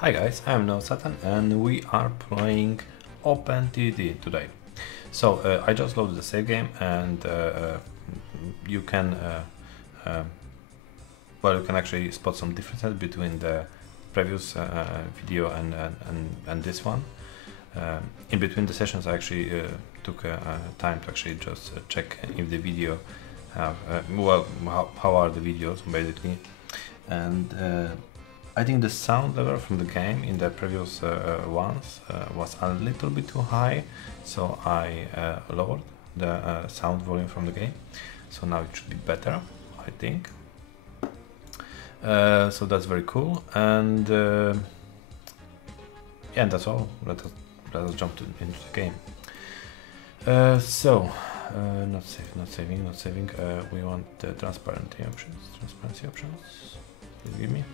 Hi guys, I'm No Satan and we are playing OpenTTD today. So I just loaded the save game and you can you can actually spot some differences between the previous video and this one. In between the sessions I actually took time to actually just check if the video have how are the videos basically, and I think the sound level from the game in the previous ones was a little bit too high, so I lowered the sound volume from the game. So now it should be better, I think. So that's very cool, and yeah, that's all. Let us jump into the game. Not saving. We want the transparency options. Please give me.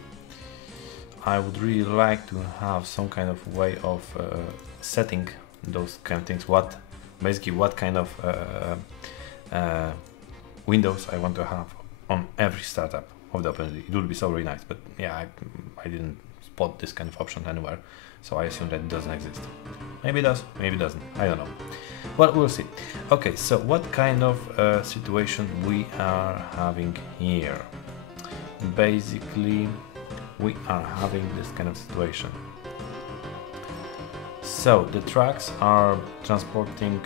I would really like to have some kind of way of setting those kind of things. What kind of windows I want to have on every startup of the OpenTTD. It would be so very nice, but yeah, I didn't spot this kind of option anywhere, so I assume that it doesn't exist. Maybe it does, maybe it doesn't. I don't know. Well, we'll see. Okay, so what kind of situation we are having here? Basically, we are having this kind of situation. So the trucks are transporting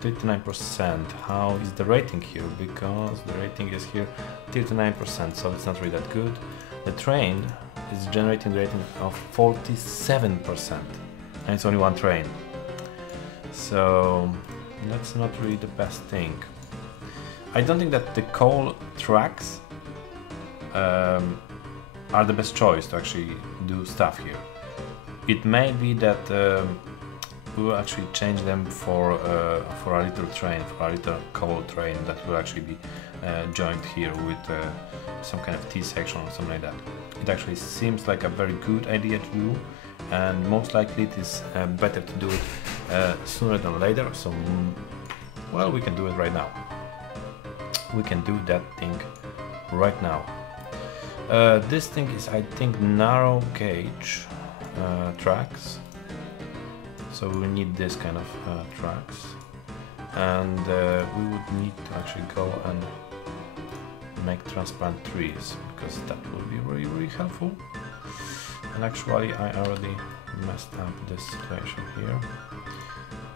39%. How is the rating here? Because the rating is here 39%, so it's not really that good. The train is generating the rating of 47%, and it's only one train. So that's not really the best thing. I don't think that the coal tracks are the best choice to actually do stuff here. It may be that we will actually change them for a little train, for a little coal train that will actually be joined here with some kind of T section or something like that. It actually seems like a very good idea to do, and most likely it is better to do it sooner than later. So, well, we can do it right now. We can do that thing right now. This thing is, I think, narrow gauge tracks, so we will need this kind of tracks, and we would need to actually go and make transparent trees, because that will be really, really helpful. And actually I already messed up this situation here.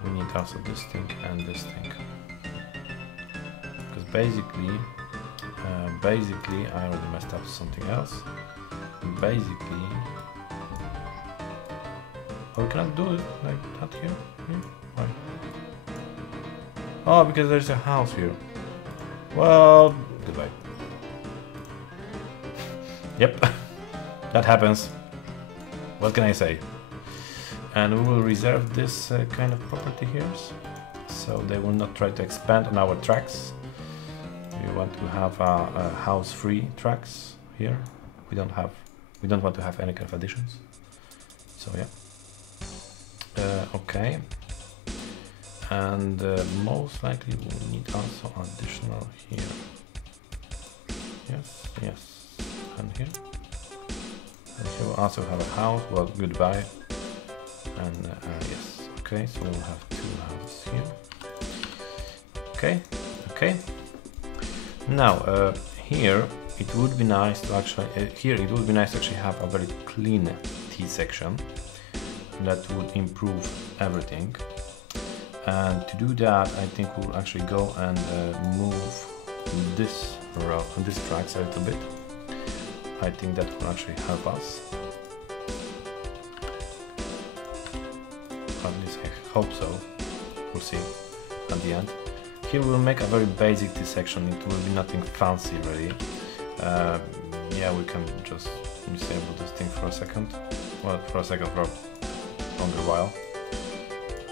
We need also this thing and this thing, because basically I already messed up something else. Basically, we cannot do it like that here. Why? Oh, because there's a house here. Well, goodbye. Yep, that happens. What can I say? And we will reserve this kind of property here, so they will not try to expand on our tracks. We want to have house-free tracks here. We don't want to have any kind of additions. So yeah. Okay. And most likely we'll need also additional here. Yes. And here. And here we'll also have a house. Well, goodbye. And yes. Okay, so we'll have two houses here. Okay. Now here it would be nice to actually have a very clean T section. That would improve everything. And to do that, I think we'll actually go and move this tracks a little bit. I think that will actually help us. At least I hope so. We'll see at the end. Here we'll make a very basic T section. It will be nothing fancy really. Yeah, we can just disable this thing for a second. Well, for a longer while.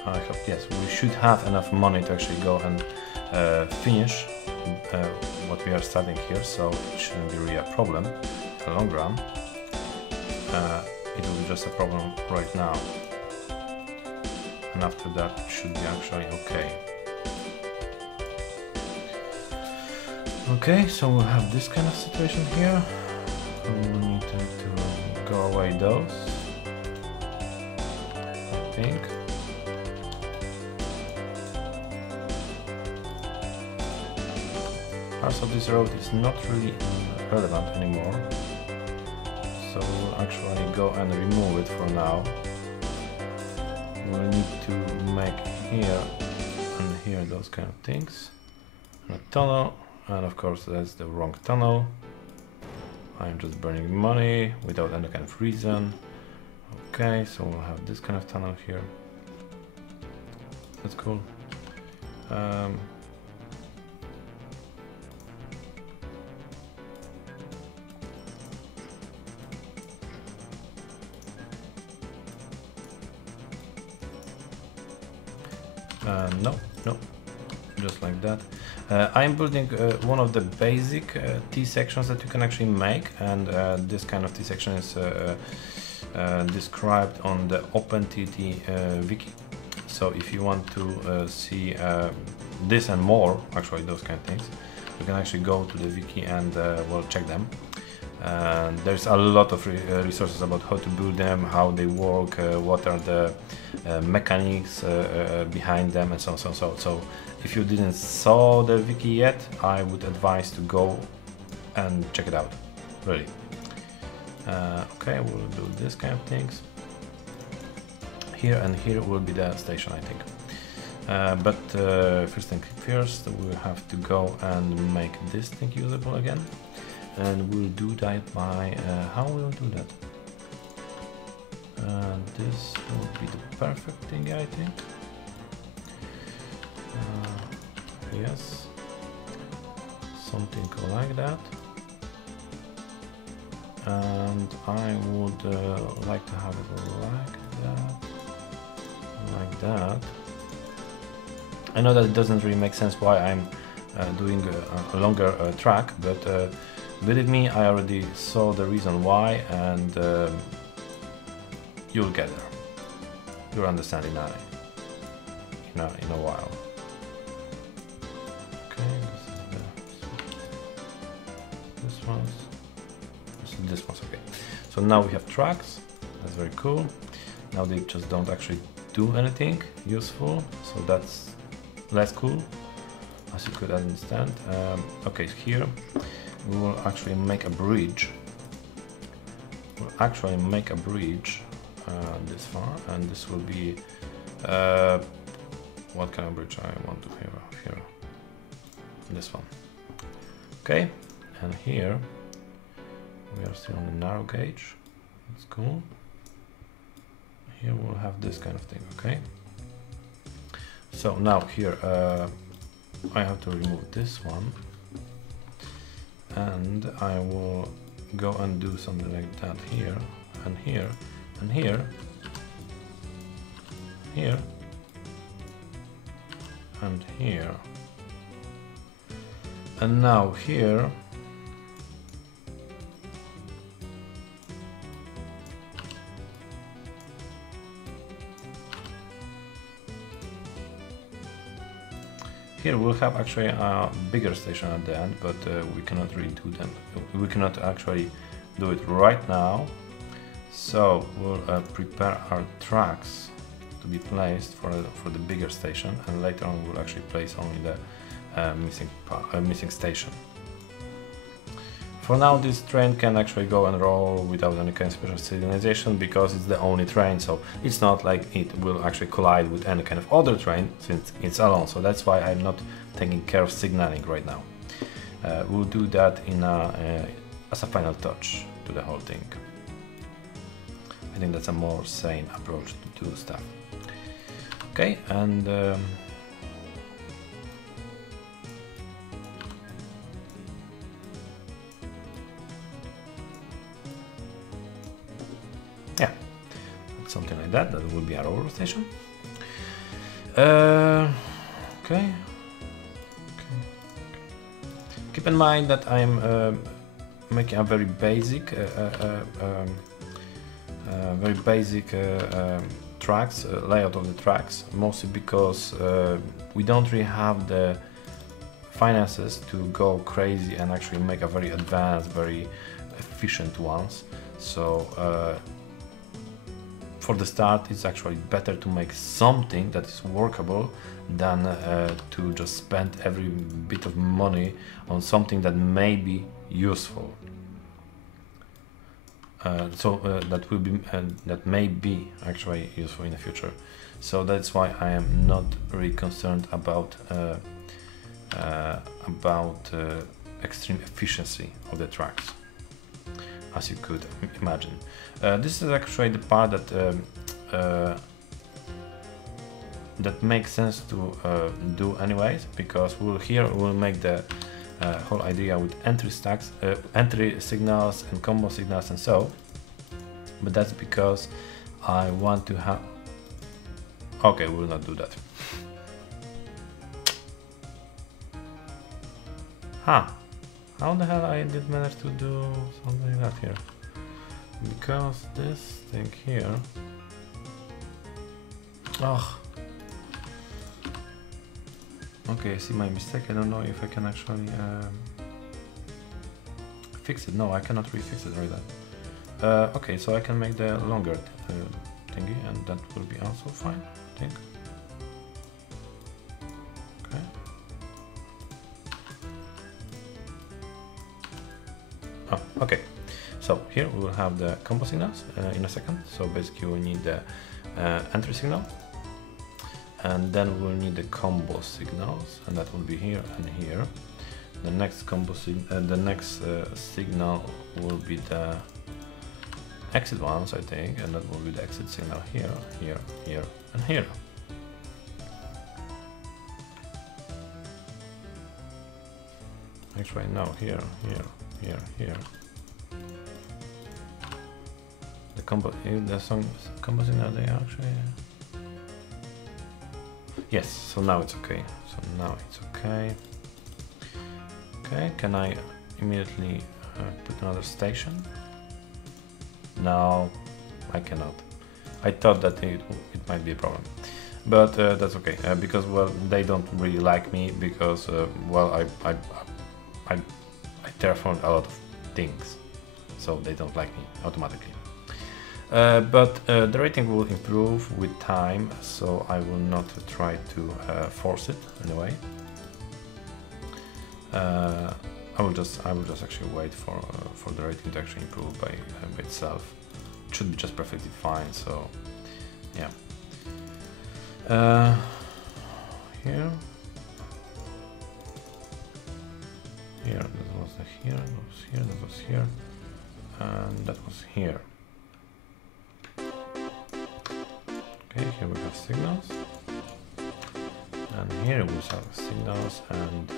I hope, yes, we should have enough money to actually go and finish what we are studying here, so it shouldn't be really a problem in the long run. It will be just a problem right now, and after that it should be actually okay. Okay, so we'll have this kind of situation here. We need to go away those. think. Parts of this road is not really relevant anymore, so we'll actually go and remove it for now. We'll need to make here and here those kind of things. And a tunnel, and of course that's the wrong tunnel. I'm just burning money without any kind of reason. Okay, so we'll have this kind of tunnel here. That's cool. No, just like that. I'm building one of the basic T sections that you can actually make, and this kind of T section is described on the OpenTTD wiki. So if you want to see this and more, actually those kind of things, you can actually go to the wiki and well, check them. There's a lot of resources about how to build them, how they work, what are the mechanics behind them, and so on. So if you didn't saw the wiki yet, I would advise to go and check it out, really. Okay, we'll do this kind of things. Here and here will be the station, I think. But first thing first, we'll have to go and make this thing usable again. And we'll do that by, how we'll do that? This will be the perfect thing, I think. Yes, something like that. And I would like to have it like that. I know that it doesn't really make sense why I'm doing a longer track, but believe me, I already saw the reason why, and you'll get there. You'll understand in a while. Okay, this one's okay. So now we have tracks. That's very cool. Now they just don't actually do anything useful, so that's less cool, as you could understand. Okay, here we will actually make a bridge. This far, and this will be what kind of bridge I want to have here. This one. Okay, and here we are still on the narrow gauge. That's cool. Here we'll have this kind of thing. Okay. So now here I have to remove this one. And I will go and do something like that here, and here, and here, here, and here. And now here, here we'll have actually a bigger station at the end, but we cannot really do them. We cannot actually do it right now. So we'll prepare our tracks to be placed for the bigger station, and later on we'll actually place only the missing station. For now, this train can actually go and roll without any kind of special signalization, because it's the only train, so it's not like it will actually collide with any kind of other train since it's alone. So that's why I'm not taking care of signaling right now. We'll do that as a final touch to the whole thing. I think that's a more sane approach to do stuff. Okay, and yeah, something like that. That will be our railroad station. Okay. Keep in mind that I'm making a very basic, tracks, layout of the tracks, mostly because we don't really have the finances to go crazy and actually make a very advanced, very efficient ones. So for the start, it's actually better to make something that is workable than to just spend every bit of money on something that may be useful. That may be actually useful in the future. So that's why I am not really concerned about extreme efficiency of the tracks, as you could imagine. This is actually the part that makes sense to do anyways, because we'll make the whole idea with entry stacks, entry signals and combo signals and so. But that's because I want to have. Okay, we'll not do that. Huh? How the hell I did manage to do something like that here? Because this thing here. Oh. Okay, I see my mistake. I don't know if I can actually fix it. No, I cannot refix it right now. Okay, so I can make the longer thingy, and that will be also fine, I think. Okay. Oh, okay. So here we will have the combo signals in a second. So basically we need the entry signal, and then we'll need the combo signals, and that will be here and here. The next combo signal will be the exit ones, I think, and that will be the exit signal here, here, here, and here. Actually, no, here, here, here, here. The combo signal, they actually. Yes, so now it's okay. So now it's okay. Okay, can I immediately put another station? No, I cannot. I thought that it might be a problem, but that's okay, because well, they don't really like me because well, I terraformed a lot of things, so they don't like me automatically. But the rating will improve with time, so I will not try to force it in a way. I will just actually wait for the rating to actually improve by itself. It should be just perfectly fine. So yeah. Here, that was here, that was here, that was here, and that was here. Okay, here we have signals, and here we have signals, and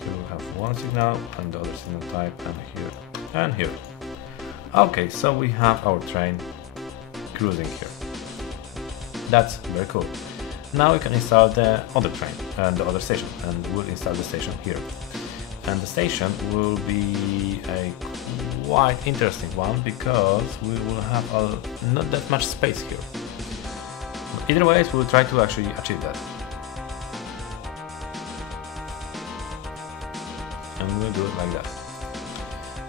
here we have one signal and the other signal type, and here and here. Okay, so we have our train cruising here. That's very cool. Now we can install the other train and the other station, and we'll install the station here. And the station will be a quite interesting one because we will have not that much space here. But either way, we'll try to actually achieve that. And we'll do it like that.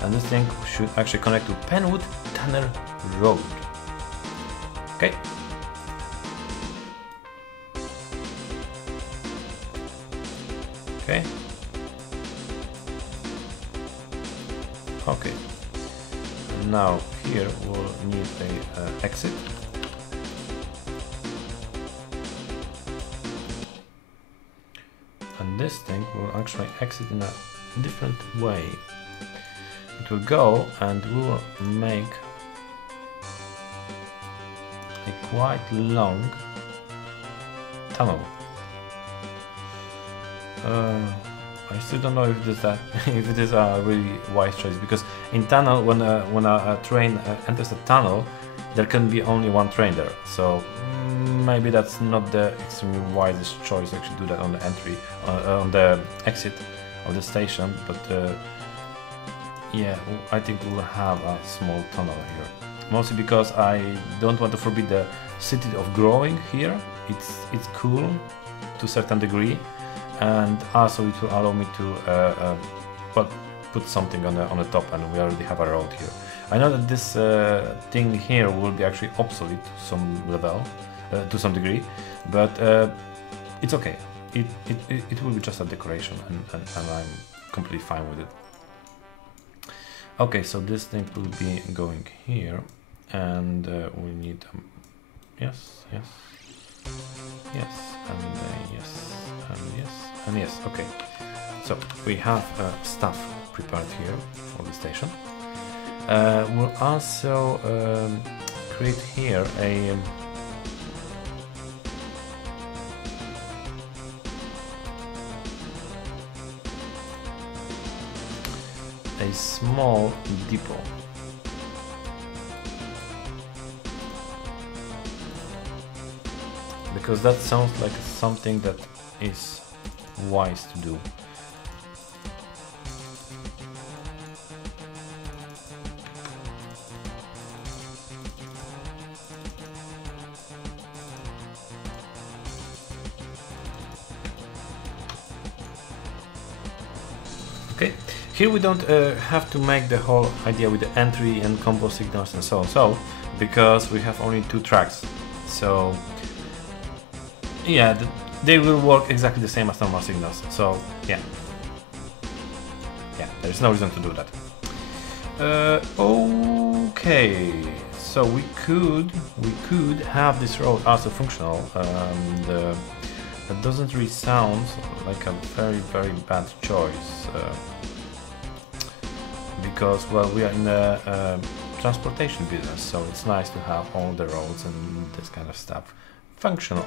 And this thing should actually connect to Penwood Tanner Road. Okay. Okay. Okay. Now here we'll need a exit. And this thing will actually exit in a different way. It will go and we will make a quite long tunnel. I still don't know if it is a really wise choice, because in tunnel, when a train enters the tunnel, there can be only one train there. So maybe that's not the extremely wisest choice to actually do that on the entry, on the exit of the station. But yeah, I think we'll have a small tunnel here. Mostly because I don't want to forbid the city of growing here. It's cool to a certain degree. And also it will allow me to put something on the top, and we already have a road here. I know that this thing here will be actually obsolete to some level, to some degree, but it's okay. It will be just a decoration, and I'm completely fine with it. Okay, so this thing will be going here, and we need yes, yes, yes, and yes, and yes, and yes. Okay, so we have stuff prepared here for the station. We'll also create here a small depot. Because that sounds like something that is wise to do. Okay, here we don't have to make the whole idea with the entry and combo signals and so, because we have only 2 tracks. So yeah, they will work exactly the same as normal signals. So yeah, there's no reason to do that. Okay, so we could have this road also functional. That doesn't really sound like a very bad choice, because well, we are in the transportation business, so it's nice to have all the roads and this kind of stuff functional.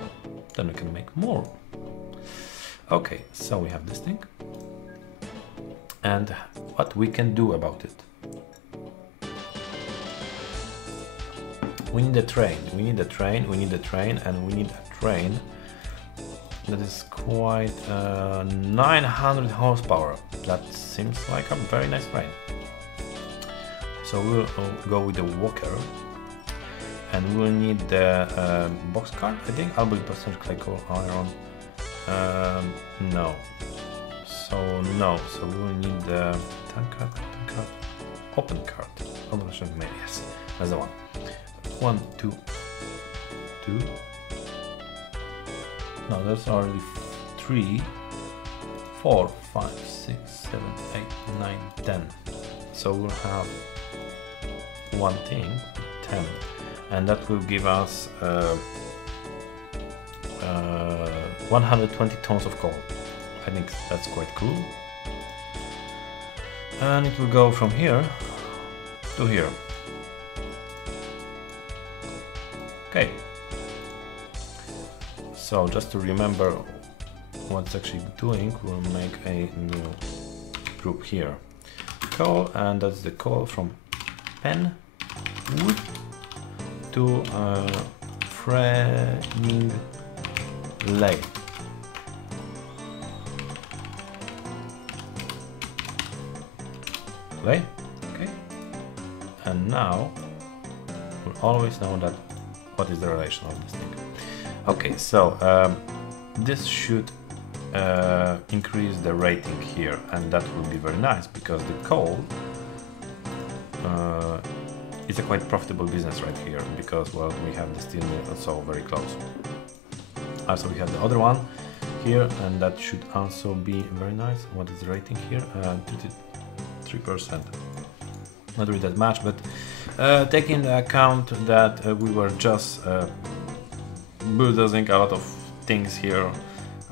Then we can make more. Okay, so we have this thing, and what we can do about it. We need a train, and we need a train that is quite 900 horsepower. That seems like a very nice train. So we'll go with the walker, and we'll need the boxcar, I think. I'll be percentage glycol iron. No. So we will need the tank card, open card. Maybe yes, that's the one. 1, 2, 2. No, that's already 3, 4, 5, 6, 7, 8, 9, 10. So we'll have one thing, 10, and that will give us 120 tons of coal. I think that's quite cool. And it will go from here to here. Okay. So just to remember what's actually doing, we'll make a new group here. Coal, and that's the coal from pen wood to framing lay. Lay, okay. And now we'll always know that what is the relation of this thing. Okay, so this should increase the rating here, and that will be very nice because the coal is a quite profitable business right here, because well, we have the steel mill also very close. Also we have the other one here, and that should also be very nice. What is the rating here? 3%. Not really that much, but taking into account that we were just bulldozing a lot of things here,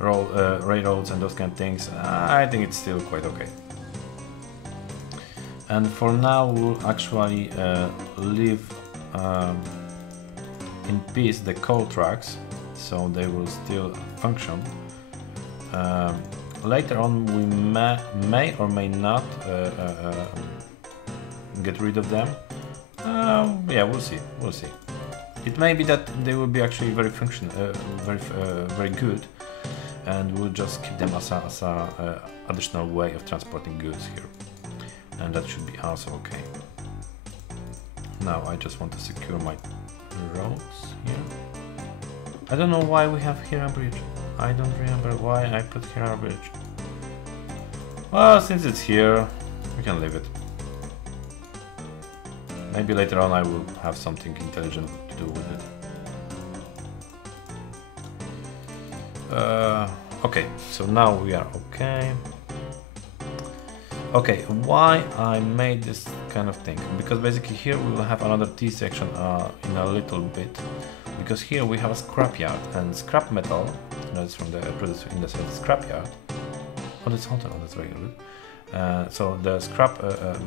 railroads and those kind of things, I think it's still quite okay. And for now we'll actually leave in peace the coal tracks, so they will still function. Later on we may or may not get rid of them. Yeah, we'll see. It may be that they will be actually very very good, and we'll just keep them as a additional way of transporting goods here, and that should be also okay. Now I just want to secure my roads here. I don't know why we have here a bridge. I don't remember why I put here a bridge. Well, since it's here, we can leave it. Maybe later on I will have something intelligent to do with it. Okay, so now we are okay. Okay, why I made this kind of thing? Because basically here we will have another T section in a little bit. Because here we have a scrapyard and scrap metal. That's from the producer industry scrapyard. Oh, that's hotel. That's very good. So the scrap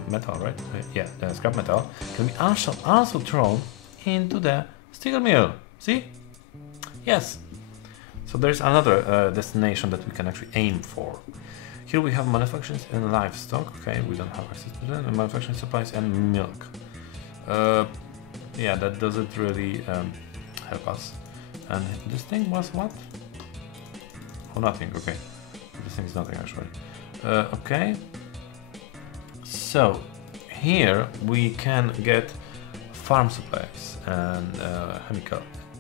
metal, right? Yeah, the scrap metal can be also thrown into the steel mill. See? Yes. So there's another destination that we can actually aim for. Here we have manufacturing and livestock. Okay, we don't have access to that. Manufacturing supplies and milk. Yeah, that doesn't really help us. And this thing was what? Oh, nothing. Okay, this thing is nothing actually. Okay. So here we can get farm supplies and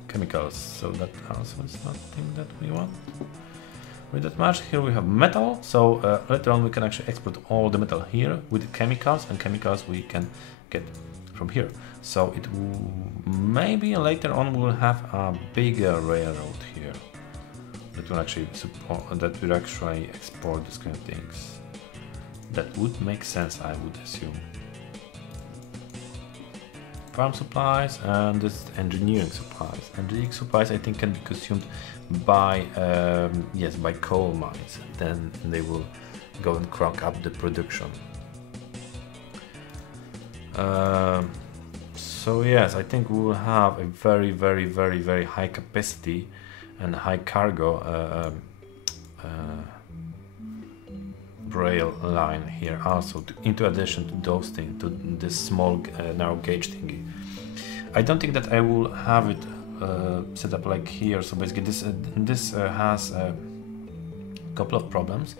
chemicals. So that also is nothing that we want. With that much, here we have metal. So later on we can actually export all the metal here with the chemicals, and chemicals we can get from here. So it will, maybe later on we'll have a bigger railroad here that will actually support, that will actually export these kind of things. That would make sense, I would assume. Farm supplies and this engineering supplies. Engineering supplies I think can be consumed by yes, by coal mines. Then they will go and crank up the production. So yes, I think we will have a very high capacity and high cargo rail line here also, into addition to those things, to this small narrow gauge thingy. I don't think that I will have it set up like here. So basically this has a couple of problems.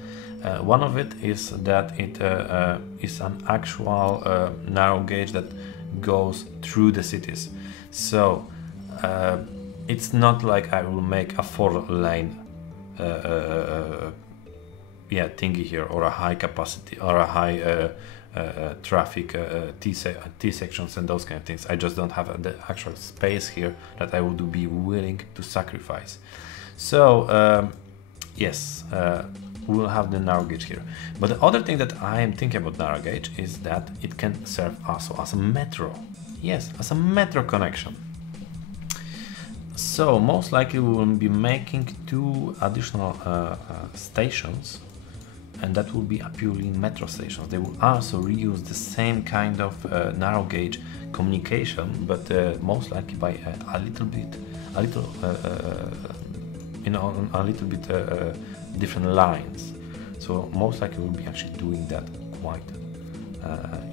One of it is that it is an actual narrow gauge that goes through the cities. So it's not like I will make a 4-lane yeah, thingy here, or a high capacity, or a high traffic T sections and those kind of things. I just don't have the actual space here that I would be willing to sacrifice. So yes, we will have the narrow gauge here. But the other thing that I am thinking about narrow gauge is that it can serve also as a metro. Yes, as a metro connection. So most likely we will be making 2 additional stations, and that will be a purely metro stations. They will also reuse the same kind of narrow gauge communication, but most likely by a little bit different lines. So most likely we'll be actually doing that quite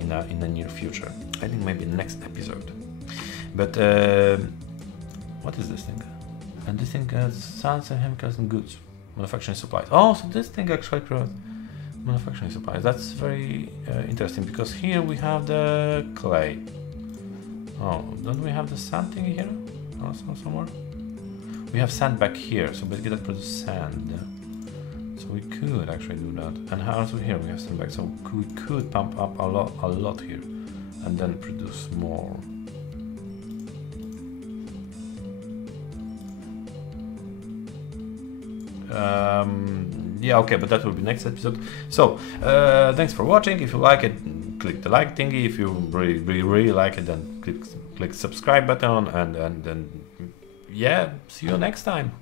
in the near future. I think maybe next episode. But what is this thing? And this thing has science and chemicals and goods, manufacturing supplies. Oh, so this thing actually provides manufacturing supplies. That's very interesting, because here we have the clay. Oh, don't we have the sand thing here also somewhere? We have sand back here, so basically that produces sand. So we could actually do that. And also here we have sand back, so we could pump up a lot here, and then produce more. Yeah, okay, but that will be next episode. So thanks for watching. If you like it, click the like thingy. If you really like it, then click subscribe button, and then yeah, see you next time.